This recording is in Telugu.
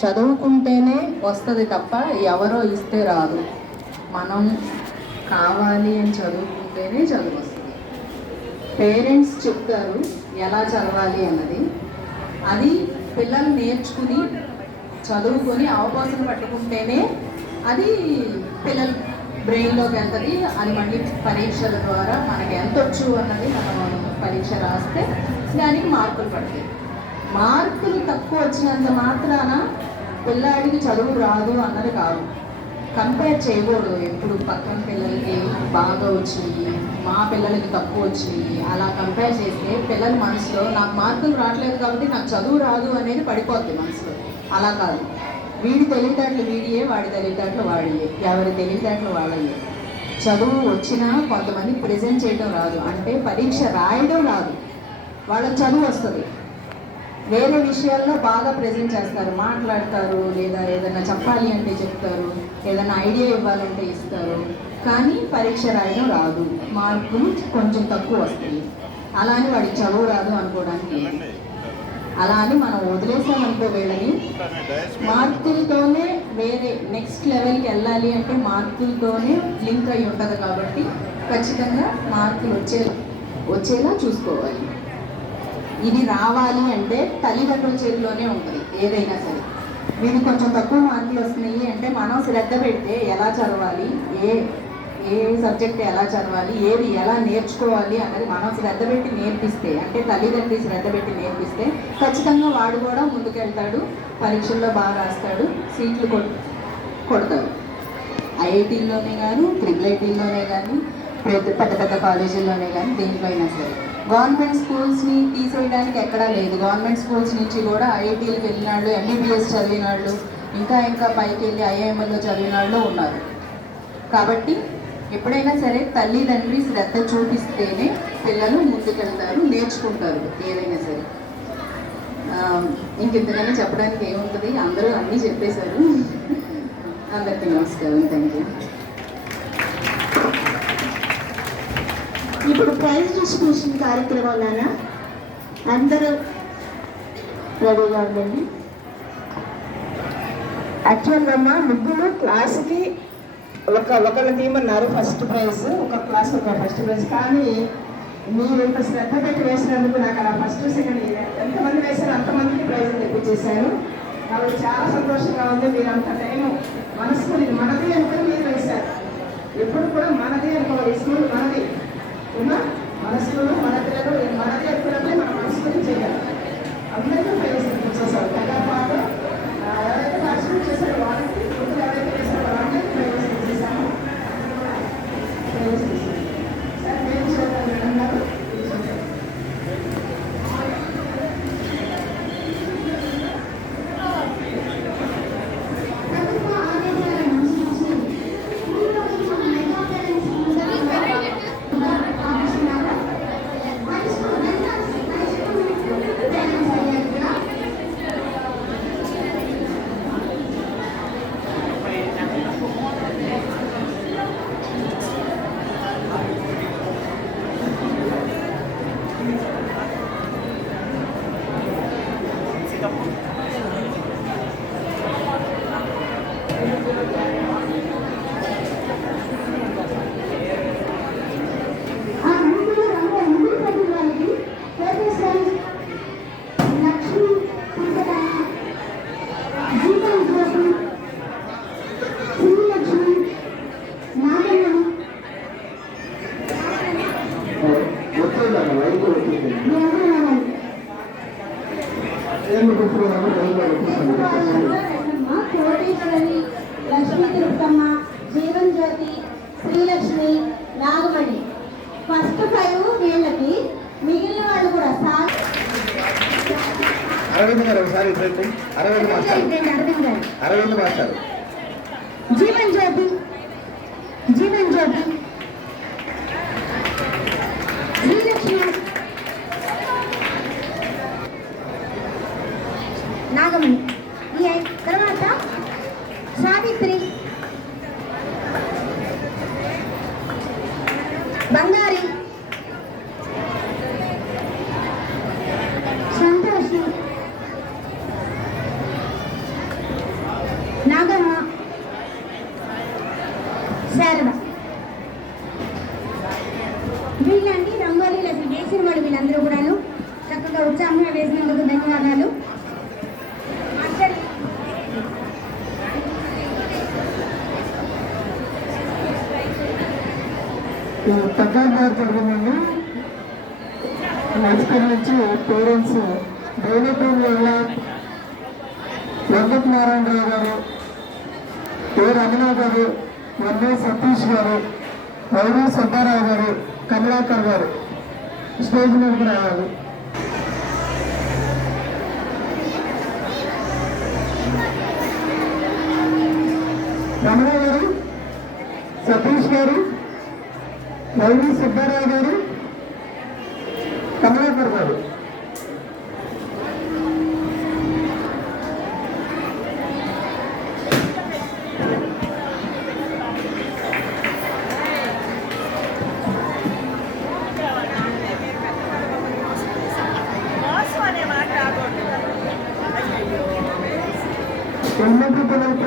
చదువుకుంటేనే వస్తుంది తప్ప ఎవరో ఇస్తే రాదు. మనం కావాలి అని చదువుకుంటేనే చదువు వస్తుంది. పేరెంట్స్ చెప్తారు ఎలా చదవాలి అన్నది, అది పిల్లలు నేర్చుకుని చదువుకొని అవకాశం పట్టుకుంటేనే అది పిల్లల బ్రెయిన్లోకి వెళ్తుంది. అది మళ్ళీ పరీక్షల ద్వారా మనకి ఎంత వచ్చు అన్నది మనం పరీక్ష రాస్తే దానికి మార్కులు పడతాయి. మార్కులు తక్కువ వచ్చినంత మాత్రాన పిల్లాడికి చదువు రాదు అన్నది కాదు. కంపేర్ చేయకూడదు. ఎప్పుడు పక్కన పిల్లలకి బాగా వచ్చినాయి, మా పిల్లలకి తక్కువ వచ్చినాయి అలా కంపేర్ చేస్తే పిల్లల మనసులో నాకు మార్కులు రావట్లేదు కాబట్టి నాకు చదువు రాదు అనేది పడిపోద్ది మనసులో. అలా కాదు. వీడి తెలివితేటలు వీడియే, వాడి తెలివితేటలు వాడియే, ఎవరి తెలివితేటలు వాళ్ళయే. చదువు వచ్చినా కొంతమంది ప్రెజెంట్ చేయడం రాదు, అంటే పరీక్ష రాయడం రాదు, వాళ్ళకి చదువు వస్తుంది. వేరే విషయాల్లో బాగా ప్రెజెంట్ చేస్తారు, మాట్లాడతారు, లేదా ఏదైనా చెప్పాలి అంటే చెప్తారు, ఏదైనా ఐడియా ఇవ్వాలంటే ఇస్తారు, కానీ పరీక్ష రాయడం రాదు, మార్కులు కొంచెం తక్కువ వస్తాయి. అలా అని వాడికి చదువు రాదు అనుకోవడానికి, అలా అని మనం వదిలేసామనుకో వీళ్ళని, మార్కులతోనే వేరే నెక్స్ట్ లెవెల్కి వెళ్ళాలి అంటే మార్కులతోనే లింక్ అయి ఉంటుంది. కాబట్టి ఖచ్చితంగా మార్కులు వచ్చేలా చూసుకోవాలి. ఇది రావాలి అంటే తల్లిదండ్రుల చేతిలోనే ఉంటుంది ఏదైనా సరే. వీళ్ళు కొంచెం తక్కువ మార్కులు వస్తున్నాయి అంటే మనం శ్రద్ధ పెడితే ఎలా చదవాలి, ఏ సబ్జెక్ట్ ఎలా చదవాలి, ఏది ఎలా నేర్చుకోవాలి అన్నది మనం శ్రద్ధ పెట్టి నేర్పిస్తే, అంటే తల్లిదండ్రి శ్రద్ధ పెట్టి నేర్పిస్తే ఖచ్చితంగా వాడు కూడా ముందుకెళ్తాడు, పరీక్షల్లో బాగా రాస్తాడు, సీట్లు కొడతాడు. ఐఐటీల్లోనే కానీ, IIITలోనే కానీ, పెద్ద పెద్ద కాలేజీల్లోనే కానీ, దేంట్లో అయినా సరే. గవర్నమెంట్ స్కూల్స్ని తీసేయడానికి ఎక్కడా లేదు. గవర్నమెంట్ స్కూల్స్ నుంచి కూడా ఐఐటీలకు వెళ్ళిన వాళ్ళు, MBBS చదివిన వాళ్ళు, ఇంకా పైకి వెళ్ళి IIMలో చదివిన వాళ్ళు ఉన్నారు. కాబట్టి ఎప్పుడైనా సరే తల్లిదండ్రి శ్రద్ధ చూపిస్తేనే పిల్లలు ముందుకెళ్తారు, నేర్చుకుంటారు ఏదైనా సరే. ఇంకెంతకన్నా చెప్పడానికి ఏముంటుంది, అందరూ అన్నీ చెప్పేశారు. అందరికీ నమస్కారం, థ్యాంక్ యూ. ఇప్పుడు ప్రైజ్ డిస్ట్రిబ్యూషన్ కార్యక్రమంలోన అందరూ రెడీగా ఉండండి. యాక్చువల్గా అమ్మ ముగ్గురు క్లాసుకి ఒకళ్ళు తీయమన్నారు ఫస్ట్ ప్రైజ్, ఒక క్లాస్ ఒక ఫస్ట్ ప్రైజ్. కానీ మీరు ఇంత శ్రద్ధ పెట్టి వేసినందుకు నాకు అలా ఫస్ట్ సెకండ్ ఎంతమంది వేశారు అంతమందికి ప్రైజ్ తెప్పించేశారు. కాబట్టి చాలా సంతోషంగా ఉంది. మీరు అంత టైము మనస్ఫూర్తి మనది అనుకుని మీరు వేశారు. ఎప్పుడు కూడా మనది అనుకోవాలి, స్కూల్ మనది, మన స్కూల్ మన పిల్లలు మనది అనుకున్నట్లే మన మనస్ఫూర్తి చేయాలి. అందరికీ ప్రైజ్ తెప్పించేశారు. దాంతో పాటు ఎవరైతే పార్టిసిపేట్ చేశారో వాళ్ళకి, ఎవరైతే వేశారో వాళ్ళకి ప్రైజ్ తెప్పించేశాము. సార్ పేరు చేద్దాం మేడం గారు. కోటీశ్వరి, లక్ష్మీ తిరుపతమ్మ, జీవన్ జ్యోతి, శ్రీలక్ష్మి, నాగమణి. ఫస్ట్ 5 వీళ్ళకి, మిగిలిన వాళ్ళు కూడా జీవన్ జ్యోతి, శ్రీలక్ష్మి, నాగమణి. తర్వాత సావిత్రి, బంగారి, సంతోషి, నాగమ్మ, శారద. వీళ్ళండి రంగోలీలు అసలు వేసిన వాళ్ళు వీళ్ళందరూ కూడాను చక్కగా ఉత్సాహంగా వేసినందుకు ధన్యవాదాలు. తగ్గ జరిగిందండి. హై స్కూల్ నుంచి పేరెంట్స్ డైనపూర్ వెంకట నారాయణరావు గారు, ఏ రమణ గారు, ఎన్ఏ సతీష్ గారు, వైవి సుబ్బారావు గారు, కమలాకర్ గారు స్టేజ్ మీదకి రావాలి. రమణ గారు, సతీష్ గారు, వైవి సుబ్బారావు గారు, కమలాకర్ గారు. ఎలిమెంటరీ పిల్లలకి